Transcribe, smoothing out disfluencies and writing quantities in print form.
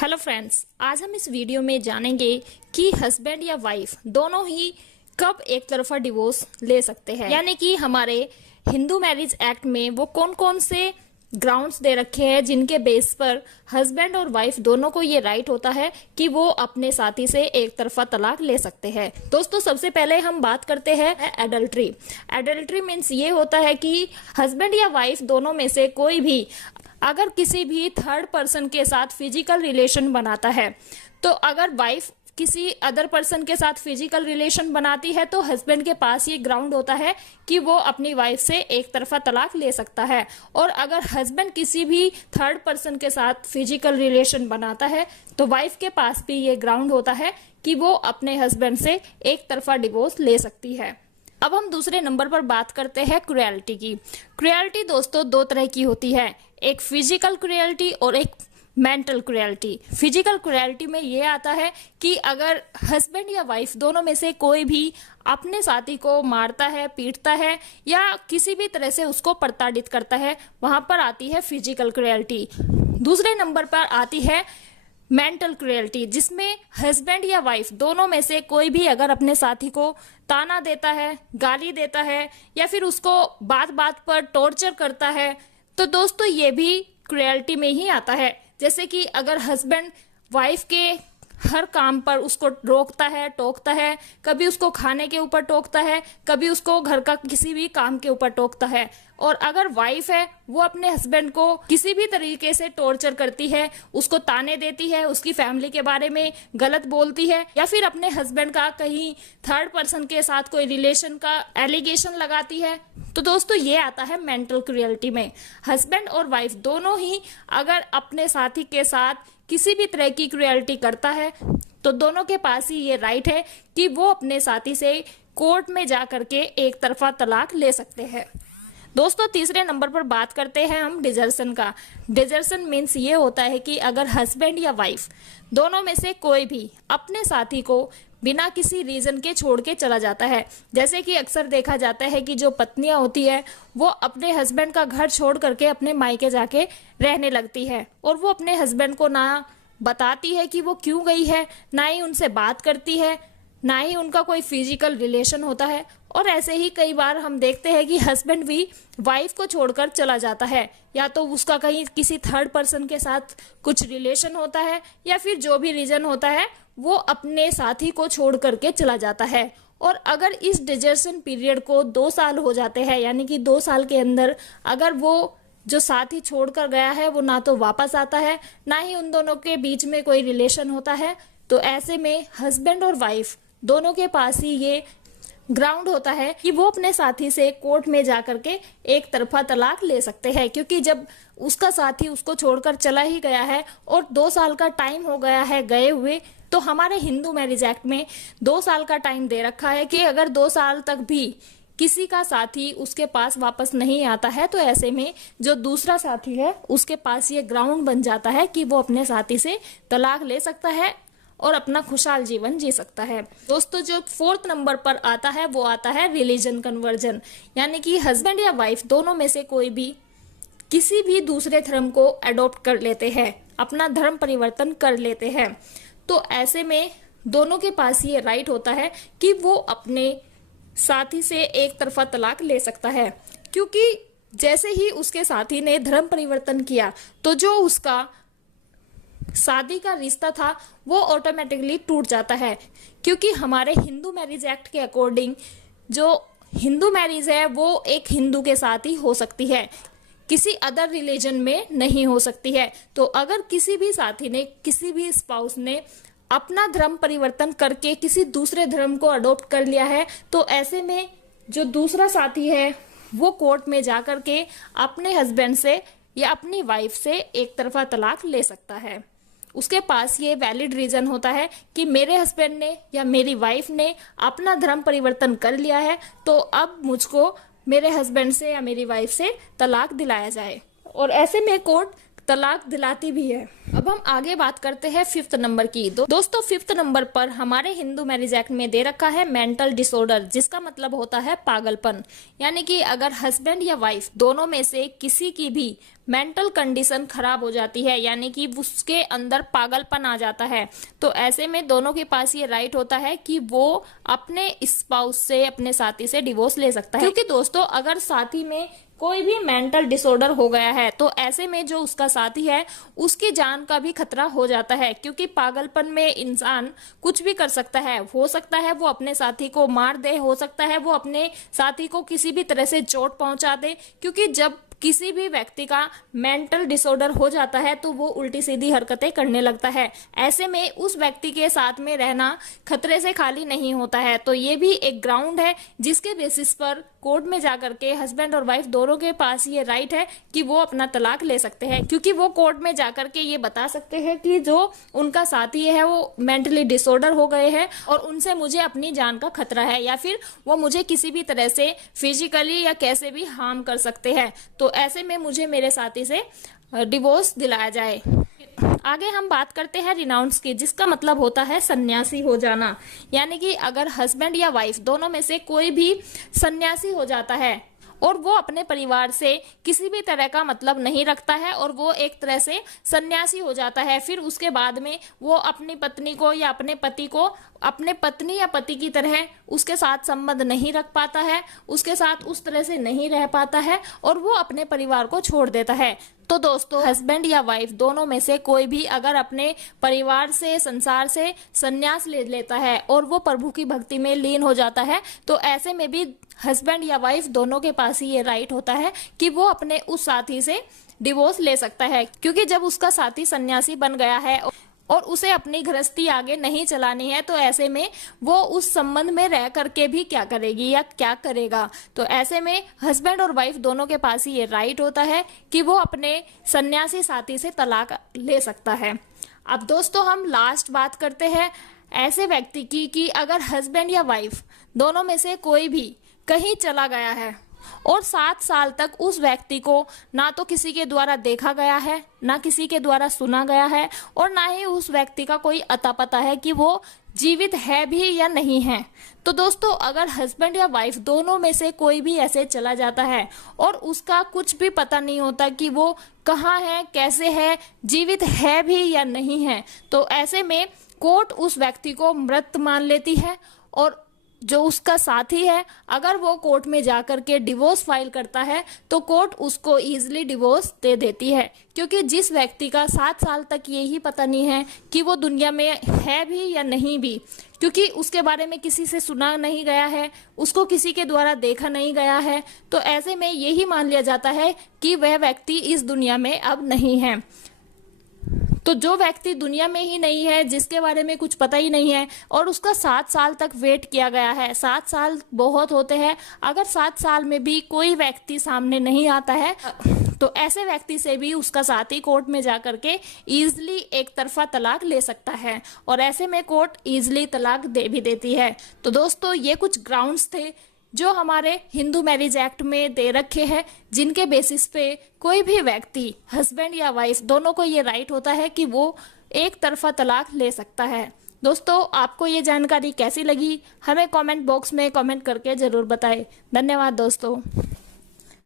Hello friends, आज हम इस वीडियो में जानेंगे कि हस्बैंड या वाइफ दोनों ही कब एक तरफा डिवोर्स ले सकते हैं। यानी कि हमारे हिंदू मैरिज एक्ट में वो कौन कौन से ग्राउंड्स दे रखे हैं जिनके बेस पर हस्बैंड और वाइफ दोनों को ये राइट होता है कि वो अपने साथी से एक तरफा तलाक ले सकते हैं। दोस्तों, सबसे पहले हम बात करते हैं एडल्ट्री। एडल्ट्री मीन्स ये होता है कि हस्बैंड या वाइफ दोनों में से कोई भी अगर किसी भी थर्ड पर्सन के साथ फिजिकल रिलेशन बनाता है, तो अगर वाइफ किसी अदर पर्सन के साथ फिजिकल रिलेशन बनाती है तो हस्बैंड के पास ये ग्राउंड होता है कि वो अपनी वाइफ से एक तरफा तलाक ले सकता है। और अगर हस्बैंड किसी भी थर्ड पर्सन के साथ फिजिकल रिलेशन बनाता है तो वाइफ के पास भी ये ग्राउंड होता है कि वो अपने हस्बैंड से एक तरफा डिवोर्स ले सकती है। अब हम दूसरे नंबर पर बात करते हैं क्रुएल्टी की। क्रुएल्टी दोस्तों दो तरह की होती है, एक फिजिकल क्रुएल्टी और एक मेंटल क्रुएल्टी। फिजिकल क्रुएल्टी में ये आता है कि अगर हस्बैंड या वाइफ दोनों में से कोई भी अपने साथी को मारता है, पीटता है या किसी भी तरह से उसको प्रताड़ित करता है, वहां पर आती है फिजिकल क्रुएल्टी। दूसरे नंबर पर आती है मेंटल क्रुएल्टी, जिसमें हस्बैंड या वाइफ दोनों में से कोई भी अगर अपने साथी को ताना देता है, गाली देता है या फिर उसको बात बात पर टॉर्चर करता है, तो दोस्तों ये भी क्रुएल्टी में ही आता है। जैसे कि अगर हस्बैंड वाइफ के हर काम पर उसको रोकता है, टोकता है, कभी उसको खाने के ऊपर टोकता है, कभी उसको घर का किसी भी काम के ऊपर टोकता है, और अगर वाइफ है वो अपने हस्बैंड को किसी भी तरीके से टॉर्चर करती है, उसको ताने देती है, उसकी फैमिली के बारे में गलत बोलती है या फिर अपने हस्बैंड का कहीं थर्ड पर्सन के साथ कोई रिलेशन का एलिगेशन लगाती है, तो दोस्तों ये आता है मेंटल क्रुएल्टी में। हस्बैंड और वाइफ दोनों ही अगर अपने साथी के साथ किसी भी तरह की क्रुएल्टी करता है तो दोनों के पास ही ये राइट है कि वो अपने साथी से कोर्ट में जा करके एक तरफा तलाक ले सकते हैं। दोस्तों, तीसरे नंबर पर बात करते हैं हम डिजर्शन का। डिजर्शन मीन्स ये होता है कि अगर हस्बैंड या वाइफ दोनों में से कोई भी अपने साथी को बिना किसी रीजन के छोड़ के चला जाता है। जैसे कि अक्सर देखा जाता है कि जो पत्नियां होती है वो अपने हस्बैंड का घर छोड़ करके अपने मायके जाके रहने लगती है और वो अपने हस्बैंड को ना बताती है कि वो क्यों गई है, ना ही उनसे बात करती है, ना ही उनका कोई फिजिकल रिलेशन होता है। और ऐसे ही कई बार हम देखते हैं कि हस्बैंड भी वाइफ को छोड़कर चला जाता है, या तो उसका कहीं किसी थर्ड पर्सन के साथ कुछ रिलेशन होता है या फिर जो भी रीजन होता है वो अपने साथी को छोड़ करके चला जाता है। और अगर इस डिजर्शन पीरियड को 2 साल हो जाते हैं, यानी कि 2 साल के अंदर अगर वो जो साथी छोड़कर गया है वो ना तो वापस आता है, ना ही उन दोनों के बीच में कोई रिलेशन होता है, तो ऐसे में हस्बैंड और वाइफ दोनों के पास ही ये ग्राउंड होता है कि वो अपने साथी से कोर्ट में जाकर के एक तरफा तलाक ले सकते हैं। क्योंकि जब उसका साथी उसको छोड़कर चला ही गया है और 2 साल का टाइम हो गया है गए हुए, तो हमारे हिंदू मैरिज एक्ट में 2 साल का टाइम दे रखा है कि अगर 2 साल तक भी किसी का साथी उसके पास वापस नहीं आता है तो ऐसे में जो दूसरा साथी है उसके पास ये ग्राउंड बन जाता है कि वो अपने साथी से तलाक ले सकता है और अपना खुशहाल जीवन जी सकता है। दोस्तों, जो 4th नंबर पर आता है वो आता है रिलीजन कन्वर्जन। यानी कि हस्बैंड या वाइफ दोनों में से कोई भी किसी भी दूसरे धर्म को अडॉप्ट कर लेते हैं, अपना धर्म परिवर्तन कर लेते हैं, तो ऐसे में दोनों के पास ये राइट होता है कि वो अपने साथी से एक तरफा तलाक ले सकता है। क्योंकि जैसे ही उसके साथी ने धर्म परिवर्तन किया तो जो उसका शादी का रिश्ता था वो ऑटोमेटिकली टूट जाता है। क्योंकि हमारे हिंदू मैरिज एक्ट के अकॉर्डिंग जो हिंदू मैरिज है वो एक हिंदू के साथ ही हो सकती है, किसी अदर रिलीजन में नहीं हो सकती है। तो अगर किसी भी साथी ने, किसी भी स्पाउस ने अपना धर्म परिवर्तन करके किसी दूसरे धर्म को अडॉप्ट कर लिया है तो ऐसे में जो दूसरा साथी है वो कोर्ट में जाकर के अपने हस्बैंड से या अपनी वाइफ से एक तरफा तलाक ले सकता है। उसके पास ये वैलिड रीजन होता है कि मेरे हस्बैंड ने या मेरी वाइफ ने अपना धर्म परिवर्तन कर लिया है, तो अब मुझको मेरे हस्बैंड से या मेरी वाइफ से तलाक दिलाया जाए। और ऐसे में कोर्ट तलाक दिलाती भी है। अब हम आगे बात करते हैं 5th नंबर की। दोस्तों 5th नंबर पर हमारे हिंदू मैरिज एक्ट में दे रखा है मेंटल डिसऑर्डर, जिसका मतलब होता है पागलपन। यानी कि अगर हस्बैंड या वाइफ दोनों में से किसी की भी मेंटल कंडीशन खराब हो जाती है, यानी कि उसके अंदर पागलपन आ जाता है, तो ऐसे में दोनों के पास ये राइट होता है कि वो अपने स्पाउस से, अपने साथी से डिवोर्स ले सकता है। क्योंकि दोस्तों अगर साथी में कोई भी मेंटल डिसऑर्डर हो गया है तो ऐसे में जो उसका साथी है उसकी जान का भी खतरा हो जाता है। क्योंकि पागलपन में इंसान कुछ भी कर सकता है। हो सकता है वो अपने साथी को मार दे, हो सकता है वो अपने साथी को किसी भी तरह से चोट पहुंचा दे। क्योंकि जब किसी भी व्यक्ति का मेंटल डिसऑर्डर हो जाता है तो वो उल्टी सीधी हरकतें करने लगता है। ऐसे में उस व्यक्ति के साथ में रहना खतरे से खाली नहीं होता है। तो ये भी एक ग्राउंड है जिसके बेसिस पर कोर्ट में जाकर के हस्बैंड और वाइफ दोनों के पास ये राइट है कि वो अपना तलाक ले सकते हैं। क्योंकि वो कोर्ट में जाकर के ये बता सकते हैं कि जो उनका साथी है वो मेंटली डिसऑर्डर हो गए हैं और उनसे मुझे अपनी जान का खतरा है, या फिर वो मुझे किसी भी तरह से फिजिकली या कैसे भी हार्म कर सकते हैं। तो ऐसे में मुझे मेरे साथी से डिवोर्स दिलाया जाए। आगे हम बात करते हैं रिनाउंस की, जिसका मतलब होता है सन्यासी हो जाना। यानी कि अगर हस्बैंड या वाइफ दोनों में से कोई भी सन्यासी हो जाता है और वो अपने परिवार से किसी भी तरह का मतलब नहीं रखता है और वो एक तरह से सन्यासी हो जाता है, फिर उसके बाद में वो अपनी पत्नी को या अपने पति को अपने पत्नी या पति की तरह उसके साथ संबंध नहीं रख पाता है, उसके साथ उस तरह से नहीं रह पाता है और वो अपने परिवार को छोड़ देता है। तो दोस्तों हस्बैंड या वाइफ दोनों में से कोई भी अगर अपने परिवार से, संसार से संन्यास ले लेता है और वो प्रभु की भक्ति में लीन हो जाता है, तो ऐसे में भी हस्बैंड या वाइफ दोनों के पास ही ये राइट होता है कि वो अपने उस साथी से डिवोर्स ले सकता है। क्योंकि जब उसका साथी सन्यासी बन गया है और उसे अपनी गृहस्थी आगे नहीं चलानी है, तो ऐसे में वो उस संबंध में रह करके भी क्या करेगी या क्या करेगा। तो ऐसे में हस्बैंड और वाइफ दोनों के पास ही ये राइट होता है कि वो अपने सन्यासी साथी से तलाक ले सकता है। अब दोस्तों हम लास्ट बात करते हैं ऐसे व्यक्ति की कि अगर हस्बैंड या वाइफ दोनों में से कोई भी कहीं चला गया है और 7 साल तक उस व्यक्ति को ना तो किसी के द्वारा देखा गया है, ना किसी के द्वारा सुना गया है और ना ही उस व्यक्ति का कोई अता पता है कि वो जीवित है भी या नहीं है। तो दोस्तों अगर हस्बैंड या वाइफ दोनों में से कोई भी ऐसे चला जाता है और उसका कुछ भी पता नहीं होता कि वो कहाँ है, कैसे है, जीवित है भी या नहीं है, तो ऐसे में कोर्ट उस व्यक्ति को मृत मान लेती है और जो उसका साथी है अगर वो कोर्ट में जाकर के डिवोर्स फाइल करता है तो कोर्ट उसको इजीली डिवोर्स दे देती है। क्योंकि जिस व्यक्ति का 7 साल तक यही पता नहीं है कि वो दुनिया में है भी या नहीं भी, क्योंकि उसके बारे में किसी से सुना नहीं गया है, उसको किसी के द्वारा देखा नहीं गया है, तो ऐसे में यही मान लिया जाता है कि वह व्यक्ति इस दुनिया में अब नहीं है। तो जो व्यक्ति दुनिया में ही नहीं है, जिसके बारे में कुछ पता ही नहीं है और उसका 7 साल तक वेट किया गया है, 7 साल बहुत होते हैं, अगर 7 साल में भी कोई व्यक्ति सामने नहीं आता है तो ऐसे व्यक्ति से भी उसका साथी कोर्ट में जाकर के इजीली एक तरफा तलाक ले सकता है और ऐसे में कोर्ट इजीली तलाक दे भी देती है। तो दोस्तों ये कुछ ग्राउंड्स थे जो हमारे हिंदू मैरिज एक्ट में दे रखे हैं, जिनके बेसिस पे कोई भी व्यक्ति हस्बैंड या वाइफ दोनों को ये राइट होता है कि वो एक तरफा तलाक ले सकता है। दोस्तों आपको ये जानकारी कैसी लगी हमें कमेंट बॉक्स में कमेंट करके जरूर बताएं। धन्यवाद दोस्तों।